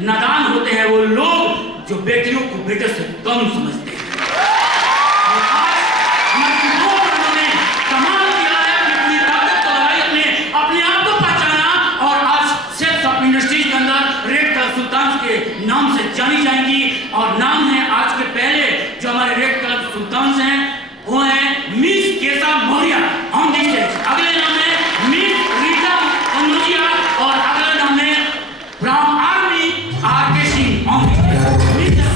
नादान होते हैं वो लोग जो बेटियों को बेटे से कम समझते हैं। और आज हमारे युवाओं ने कमाल किया है, अपनी पूरी ताकत को लगाई, अपने आप को पहचाना और आज सेल्स ऑफ इंडस्ट्रीज के अंदर रेड कलर सुल्तान के नाम से जानी जाएंगी। और नाम है आज के पहले जो हमारे रेड कलर सुल्तान हैं वो है मिस केसा मौर्य ऑन द स्टेज। अगले नाम है मिस रीटा कन्नौजिया और अगला नाम है brown army R K. Singh on the stage.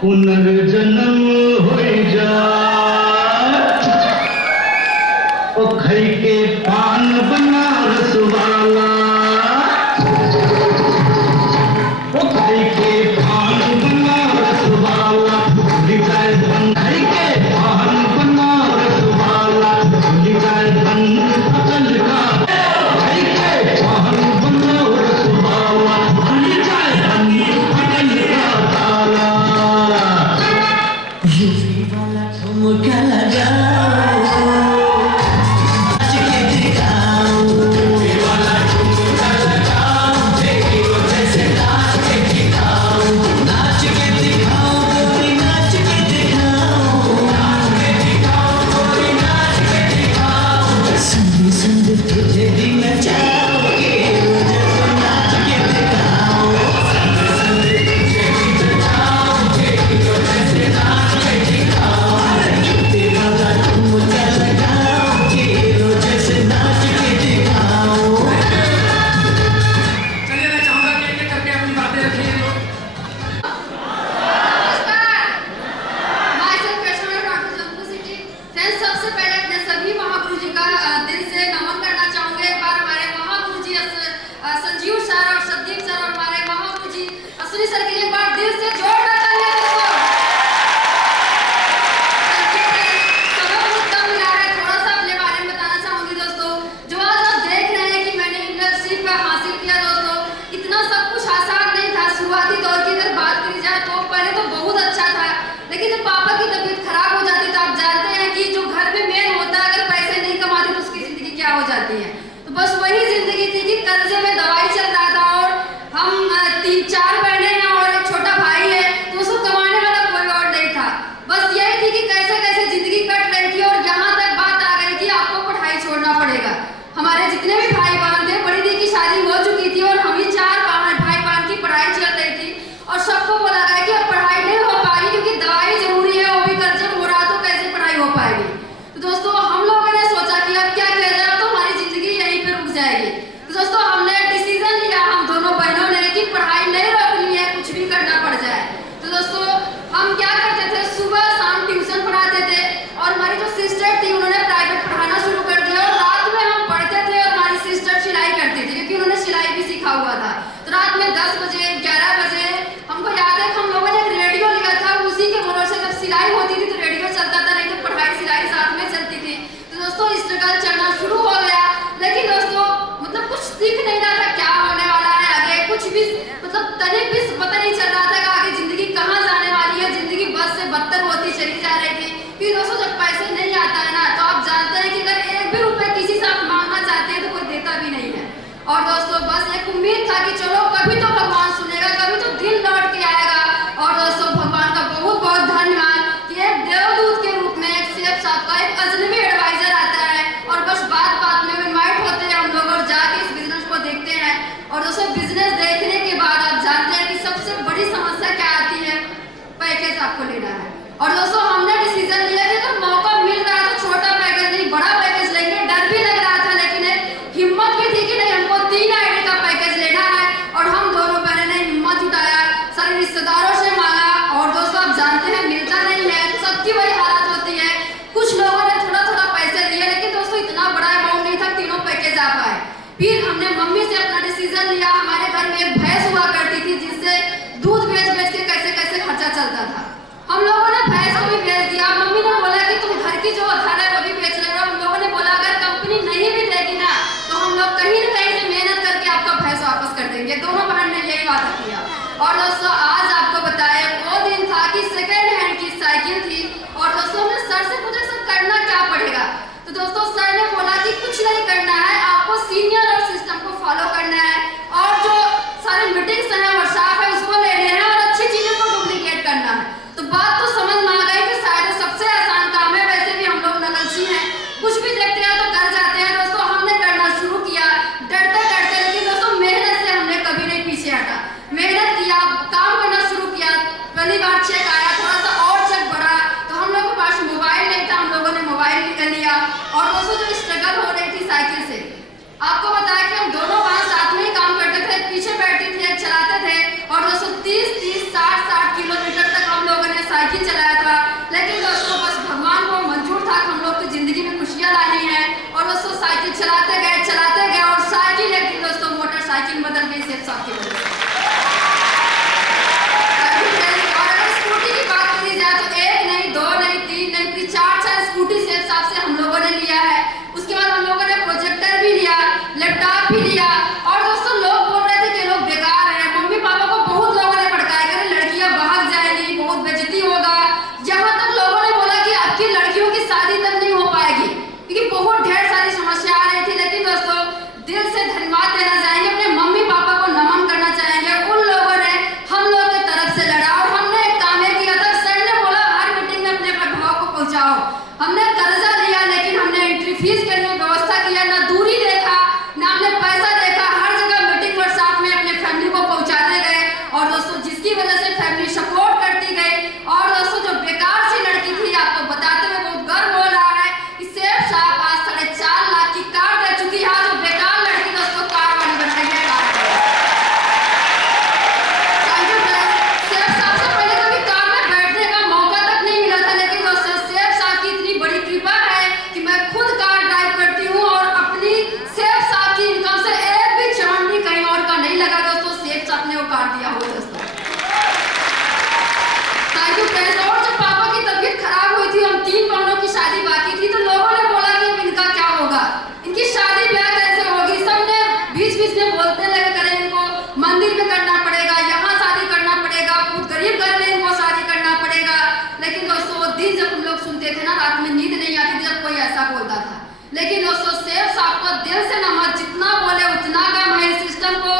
पुनर्जन्म हो जा ओ खई के पान बनारस वाला, ओ खई के पान बनारस वाला, जाए धन खई के पान बनारस वाला, जाए धन अचल का खई के पान बनारस वाला, जाए धन अचल का ताला। यूपी वाला ठुमका लगाओ, नाच के दिखाओ। था कि चलो कभी तो भगवान सुनेगा, कभी तो दिन लौट के आएगा। और दोस्तों भगवान का बहुत बहुत धन्यवाद कि एक देवदूत के रूप में एक शेफ साहब का एक अजनबी एडवाइजर आता है और बस बात बात में इनवाइट होते हैं हम लोग और जाके इस बिजनेस को देखते हैं। और दोस्तों बिजनेस देखने के बाद आप जानते हैं कि सबसे बड़ी समस्या क्या आती है, पैकेज आपको लेना है। और दोस्तों हमने डिसीजन लिया कि अगर मौका मिल रहा है तो छोटा पैकेज नहीं बड़ा पैकेज लेंगे। डर भी लग रहा था लेकिन एक हिम्मत भी थी कि नहीं हमको 3 आईडी का पैकेज लेना है। और हम दोनों बहनों ने हिम्मत जुटाया, सारे रिश्तेदारों से मांगा और दोस्तों आप जानते हैं मिलता नहीं है, सबकी वही हालत होती है। कुछ लोगों ने थोड़ा थोड़ा पैसे दिए लेकिन दोस्तों इतना बड़ा अमाउंट नहीं था तीनों पैकेज आ पाए। फिर हमने मम्मी से अपना डिसीजन लिया। हमारे घर में एक भैंस हुआ करती थी जिससे दूध बेच बेच के कैसे कैसे खर्चा चलता था। हम लोगों ने भैंस को भी बेच दिया। मम्मी ने बोला कि तुम घर की जो अथार है वो भी बेच रहे हो। हम लोगों ने बोला अगर कंपनी नहीं भी देगी ना तो हम लोग कहीं न कहीं से मेहनत करके आपका भैंस वापस कर देंगे। दोनों बहन ने यही वादा किया। और दोस्तों आज आपको बताया वो दिन था कि सेकेंड हैंड की साइकिल थी। और दोस्तों हमने सर से पूछा सर करना क्या पड़ेगा, तो दोस्तों सर ने बोला कि कुछ नहीं करना है, आपको सीनियर और सिस्टम को फॉलो करना है और जो सारे मीटिंग्स हैं वर्कशॉप है उसको लेने हैं और अच्छी चीजों को डुप्लीकेट करना है। तो बात तो समझ में आ गई कि शायद सबसे आसान काम है। वैसे भी हम लोग नकलची हैं, कुछ भी देखते हैं तो कर जाते हैं। दोस्तों हमने करना शुरू किया डरते डरते, लेकिन दोस्तों मेहनत से हमने कभी नहीं पीछे हटा। मेहनत किया, काम करना शुरू किया। पहली बार चेक आया, थोड़ा सा और चेक बढ़ा तो हम लोग के पास मोबाइल नहीं था, हम लोगों ने मोबाइल लिया। और दोस्तों जो स्ट्रगल हो रही थी साइकिल से, आपको बताया कि हम दोनों वहां साथ में ही काम करते थे, पीछे बैठती थी एक चलाते थे। और दोस्तों 30-30, 60-60 किलोमीटर तक हम लोगों ने साइकिल चलाया था। लेकिन दोस्तों बस भगवान को मंजूर था कि हम लोग की जिंदगी में खुशियां लानी है। और दोस्तों साइकिल चलाते गए और साइकिल एक दिन दोस्तों मोटरसाइकिल बदल गई शेफ साहब की वजह से। और अगर स्कूटी की बात करी जाए तो 1 नहीं 2 नहीं 3 नहीं फिर 4 स्कूटी शेफ साहब से हम लोगों ने लिया है। उसके बाद हम लोगों ने प्रोजेक्टर भी लिया, लैपटॉप भी लिया। और दोस्तों लोग बोल रहे थे कि लोग बेकार हैं, मम्मी पापा को बहुत लोगों ने भड़काया कि लड़कियां भाग जाएंगी, बहुत बेइज्जती होगा। यहाँ तक लोगों ने बोला कि आपकी लड़कियों की शादी तक नहीं हो पाएगी क्योंकि बहुत ढेर सारी समस्या आ रही थी। लेकिन दोस्तों दिल से धन्यवाद देना चाहेंगे, अपने मम्मी पापा को नमन करना चाहेंगे। उन लोगों ने हम लोग की तरफ से लड़ा और हमने एक काम किया था। सर ने बोला हर मीटिंग में अपने भाव को पहुंचाओ। हमने कर्जा लिया लेकिन हमने एंट्री फीस के लिए व्यवस्था किया, ना दूरी देखा ना हमने पैसा देखा। हर जगह मीटिंग वर्कशॉप में अपने फैमिली को पहुंचाते गए। और दोस्तों जिसकी वजह से फैमिली सपोर्ट करती गई। और दोस्तों जो बेकार सी लड़की थी आपको बताते हुए बहुत गर्व हो रहा है कि शेफ साहब आज 4.5 लाख की कार दे चुकी है। जो बेकार लड़की दोस्तों कार वाली बन गई है। शेफ साहब से पहले कभी कार में बैठने का मौका तक नहीं मिला था, लेकिन दोस्तों शेफ साहब की इतनी बड़ी कृपा है कि मैं खुद कार ड्राइव करती हूँ और अपनी शेफ साहब की इनकम से एक भी चमन भी कहीं और का नहीं लगा। दोस्तों शेफ साहब ने वो कार दिया हो दोस्तों। Thank you friends. और जब पापा की तबीयत खराब हुई थी, हम 3 बहनों की शादी बाकी थी, तो लोगों ने बोला कि अब इनका क्या होगा, इनकी शादी ब्याह कैसे होगी। सबने बीच बीच में बोलते लगे करें इनको मंदिर में करना पड़ेगा, यहाँ शादी करना पड़ेगा, बहुत गरीब घर में इनको शादी करना पड़ेगा। लेकिन दोस्तों वो दिन जब हम लोग सुनते थे ना रात में नींद नहीं आती थी जब कोई ऐसा बोलता था। लेकिन दोस्तों शेफ साहब को दिल से नमन, जितना बोले उतना कम है। सिस्टम को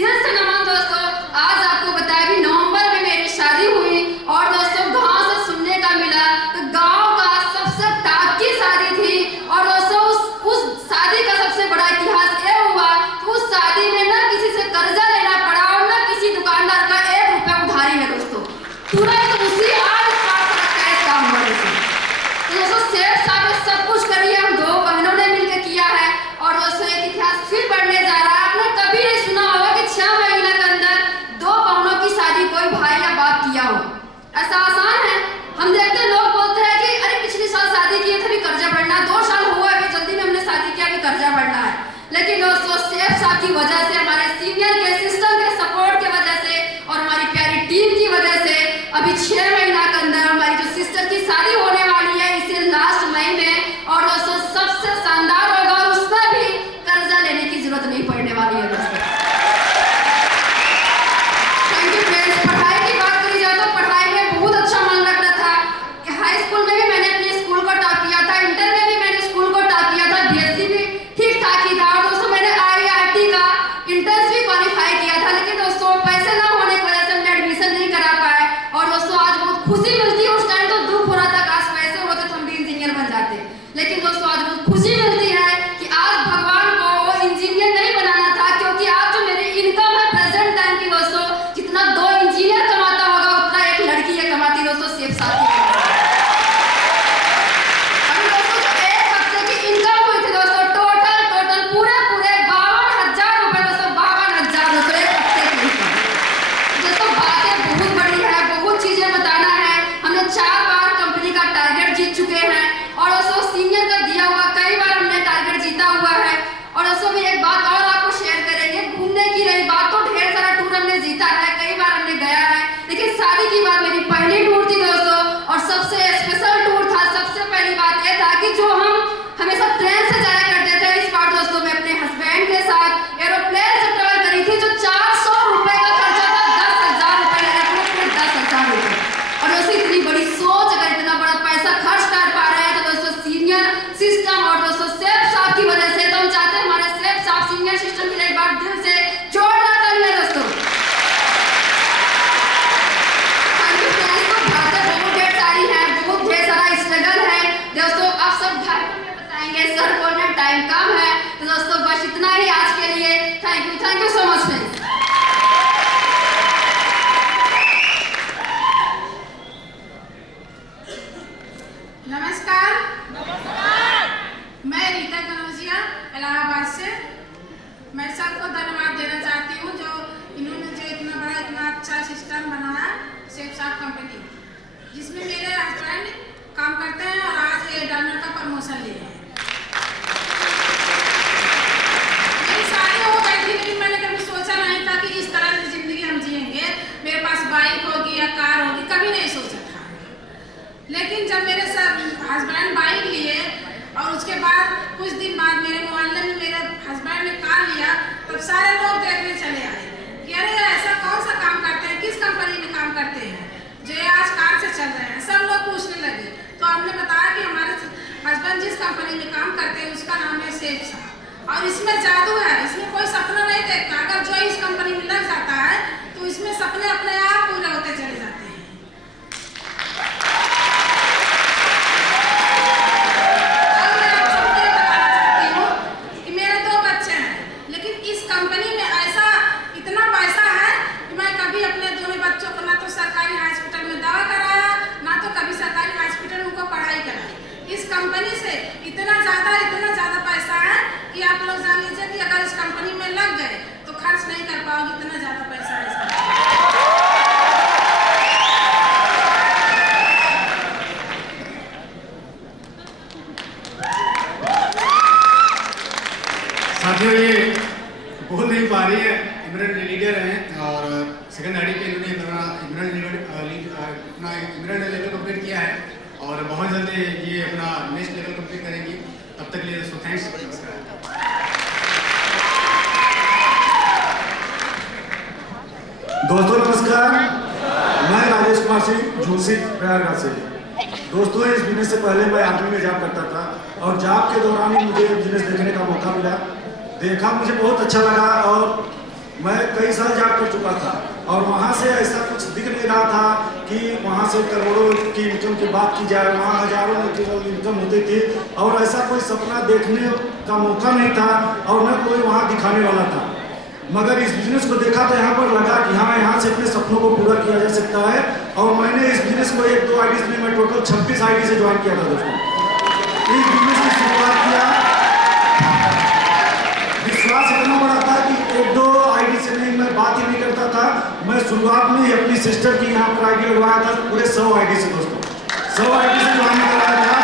दिल से नमन। दोस्तों आज आपको बताया कि नवंबर में मेरी शादी हुई और दोस्तों गांव से सुनने का मिला तो गांव का सबसे टॉप की शादी थी। और दोस्तों उस शादी का सबसे बड़ा इतिहास ये हुआ कि उस शादी में ना किसी से कर्जा लेना पड़ा और ना किसी दुकानदार का 1 रुपया उधारी है दोस्तों। तुरंत उसी आज कैश काम हुआ दोस्तों। शेफ साहब ने सब कुछ करिए, हम 2 बहनों ने मिलकर किया है। और दोस्तों एक इतिहास फिर बढ़ने जा रहा है। आपने कभी नहीं सुना होगा कि 6 महीने के अंदर 2 बहनों की शादी कोई भाई या बाप किया हो। ऐसा आसान है। हम देखते हैं लोग बोलते हैं कि अरे पिछले साल शादी किए थे, अभी कर्जा बढ़ना है, 2 साल हुआ अभी जल्दी में हमने शादी किया, अभी कर्जा बढ़ना है। लेकिन दोस्तों शेफ साहब की वजह से, हमारे सीनियर के सिस्टम के सपोर्ट की वजह से और हमारी प्यारी टीम की वजह से अभी 6 महीना के अंदर हमारी जो सिस्टर की शादी होने वाली है इसे लास्ट मई में। और दोस्तों सबसे शानदार होगा और उसमें भी कर्जा लेने की जरूरत नहीं पड़ने वाली है दोस्तों। Thank you friends. पढ़ाई की बात करी जाए तो पढ़ाई में बहुत अच्छा मन लग रहा था। हाई स्कूल में भी मैंने अपने स्कूल को टॉप किया था, इंटर में भी मैंने स्कूल को टॉप किया था, बीएससी भी ठीक ठाक ही था। और दोस्तों मैंने IIT का एंट्रेंस भी क्वालिफाई किया सेफ साथ की वजह से। अभी दोस्तों जो एक हफ्ते की इनकम हुई थी दोस्तों, टोटल पूरे 52,000 रुपए दोस्तों, 52,000 दोस्तों एक हफ्ते की इनकम। दोस्तों बातें बहुत बड़ी है, बहुत चीजें बताना है। हमने 4 बार कंपनी का टारगेट जीत चुके हैं और दोस्तों सीनियर का दिया हुआ कई बार हमने टारगेट जीता हुआ है। और दोस्तों भी एक बात और आपको शेयर करेंगे, घूमने की रही बात तो ढेर सारा टूर हमने जीता है, कई बार हमने गया है, लेकिन शादी की बात मेरी पहली टूर थी दोस्तों और सबसे स्पेशल टूर था। सबसे पहली बात यह था कि जो हम हमेशा ट्रेन से जाया करते थे, इस बार दोस्तों मैं अपने हस्बैंड के साथ एरोप्लेन से ट्रेवल करी थी, जो 400 रुपए का खर्चा था, 10,000 रुपए लगे थे, फिर 10,000 रुपए। और दोस्तों इतनी बड़ी सोच, अगर इतना बड़ा पैसा खर्च कर पा रहे हैं तो दोस्तों सीनियर सिस्टम और दोस्तों सेफ साहब की वजह से। तो हम चाहते हैं हमारे सेफ साहब सीनियर सिस्टम के लिए एक बार दिल से जोरदार तालियां दोस्तों। बातें बहुत ढेर सारी हैं, बहुत ढेर सारा स्ट्रगल है दोस्तों, आप सब भाई में बताएंगे, सर बोलने टाइम कम है, तो दोस्तों बस इतना ही आज के लिए। Thank you so much friends. नमस्कार। मैं रीता कनौजिया इलाहाबाद से। मैं सबको धन्यवाद देना चाहती हूँ जो इन्होंने जो इतना बड़ा इतना अच्छा सिस्टम बनाया सेफ साहब कंपनी, जिसमें मेरे हस्बैंड काम करते हैं और आज ये डॉनर का प्रमोशन लिए हैं। मेरी शादी हो गई थी लेकिन मैंने कभी सोचा नहीं था कि इस तरह की जिंदगी हम जिएंगे, मेरे पास बाइक होगी या कार होगी, कभी नहीं सोचा था। लेकिन जब मेरे हस्बैंड बाइक लिए और उसके बाद कुछ दिन बाद मेरे मोहल्ले में मेरे हस्बैंड ने कार लिया, तब सारे लोग देखने चले आए कि अरे ऐसा कौन सा काम करते हैं, किस कंपनी में काम करते हैं जो ये आज कार से चल रहे हैं। सब लोग पूछने लगे तो हमने बताया कि हमारे हस्बैंड जिस कंपनी में काम करते हैं उसका नाम है सेफ साहब, और इसमें जादू है, इसमें कोई सपना नहीं देखता। अगर जो इस कंपनी में लग जाता है तो इसमें सपने अपने आप पूरे होते चले जाते हैं। कंपनी से इतना ज्यादा पैसा है कि आप लोग जान लीजिए कि अगर इस कंपनी में लग गए तो खर्च नहीं कर पाओगे, इतना ज्यादा पैसा है इसका। साथियों ये बोल नहीं पा रही है, इमरान लीडर हैं और सेकंड आईडी पे इन्होंने अपना इमरान लेवल कंप्लीट किया है और बहुत जल्दी ये अपना नेक्स्ट लेवल कंप्लीट करेंगी। तब तक के लिए दोस्तों थैंक्स, नमस्कार। दोस्तों नमस्कार, मैं राजेश कुमार सिंह झूसी प्रयागराज से। दोस्तों इस बिजनेस से पहले मैं आर्मी में जॉब करता था और जॉब के दौरान ही मुझे बिजनेस देखने का मौका मिला, देखा, मुझे बहुत अच्छा लगा और मैं कई साल जॉब कर चुका था और वहाँ से ऐसा कुछ दिख नहीं रहा था कि वहाँ से करोड़ों की इनकम की बात की जाए, वहाँ हजारों में केवल इनकम होती थी और ऐसा कोई सपना देखने का मौका नहीं था और न कोई वहाँ दिखाने वाला था। मगर इस बिजनेस को देखा तो यहाँ पर लगा कि हाँ, यहाँ से अपने सपनों को पूरा किया जा सकता है और मैंने इस बिजनेस को 1-2 आईडीज में मैं टोटल 26 आईडी से ज्वाइन किया था दोस्तों। इस बिजनेस की शुरुआत किया, विश्वास इतना बड़ा था कि 1-2 आईडी से नहीं, मैं बात ही नहीं करता था। मैं शुरुआत में ही अपनी सिस्टर की यहाँ पर आईडी लगवाया था, पूरे 100 आईडी से दोस्तों, 100 आईडी से ज्वाइन कराया था।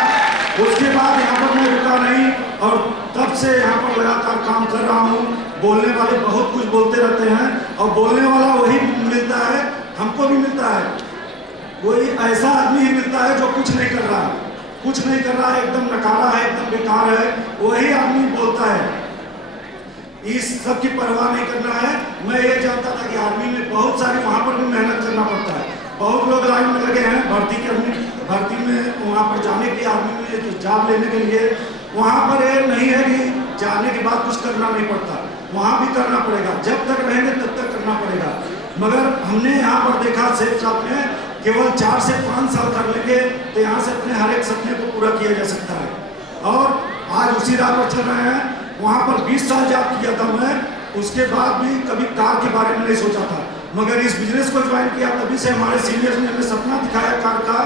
उसके बाद यहाँ पर मैं रुका नहीं और तब से यहाँ पर लगातार काम कर रहा हूँ। बोलने वाले बहुत कुछ बोलते रहते हैं और बोलने वाला वही मिलता है, हमको भी मिलता है। कोई ऐसा आदमी ही मिलता है जो कुछ नहीं कर रहा है, एकदम नकारा है, एकदम बेकार है, वही आदमी बोलता है। इस सब की परवाह नहीं करना है। मैं ये जानता था कि आर्मी में बहुत सारी वहाँ पर भी मेहनत करना पड़ता है, बहुत लोग लाइन में लगे हैं भर्ती में वहाँ पर जाने के लिए, आर्मी में जॉब लेने के लिए। वहाँ पर ये नहीं है कि जाने के बाद कुछ करना नहीं पड़ता, वहाँ भी करना पड़ेगा, जब तक रहेंगे तब तक करना पड़ेगा। मगर हमने यहाँ पर देखा सेफ साहब में केवल 4 से 5 साल कर लेंगे तो यहाँ से अपने हर एक सपने को पूरा किया जा सकता है और आज उसी राह पर चल रहे हैं। वहाँ पर 20 साल जॉब किया था मैं, उसके बाद भी कभी कार के बारे में नहीं सोचा था, मगर इस बिजनेस को ज्वाइन किया तभी से हमारे सीनियर्स ने हमें सपना दिखाया कार का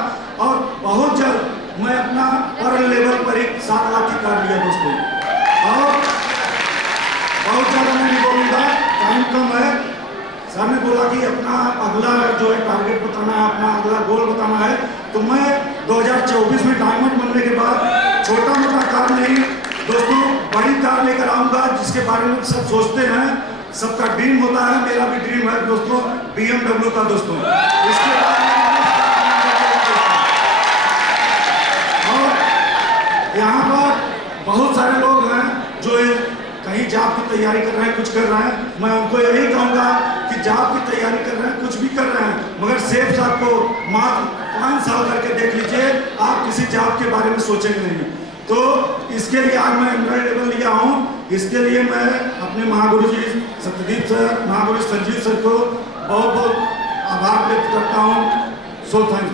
किया दोस्तों। और बहुत ज़्यादा मैं नहीं बोलूँगा, टाइम कम है। सर ने बोला कि अपना अगला जो है टारगेट बताना है, अपना अगला गोल बताना है। तो मैं 2024 में डायमंड बनने के बाद छोटा मोटा कार नहीं दोस्तों, बड़ी कार लेकर आऊँगा, जिसके बारे में सब सोचते हैं, सबका ड्रीम होता है। मेरा भी ड्रीम है दोस्तों BMW का दोस्तों। इसके बाद और यहाँ पर बहुत सारे लोग हैं जो कहीं जॉब की तैयारी कर रहे हैं, कुछ कर रहे हैं। मैं उनको यही कहूँगा कि जॉब की तैयारी कर रहे हैं, कुछ भी कर रहे हैं, मगर सेफ साहब को मात्र 5 साल करके देख लीजिए, आप किसी जॉब के बारे में सोचेंगे नहीं। तो इसके लिए आज मैं इमरान लेवल लिया हूँ। इसके लिए मैं अपने महागुरु जी सत्यदीप सर, महागुरु संजीव सर को बहुत बहुत आभार व्यक्त करता हूँ। So thank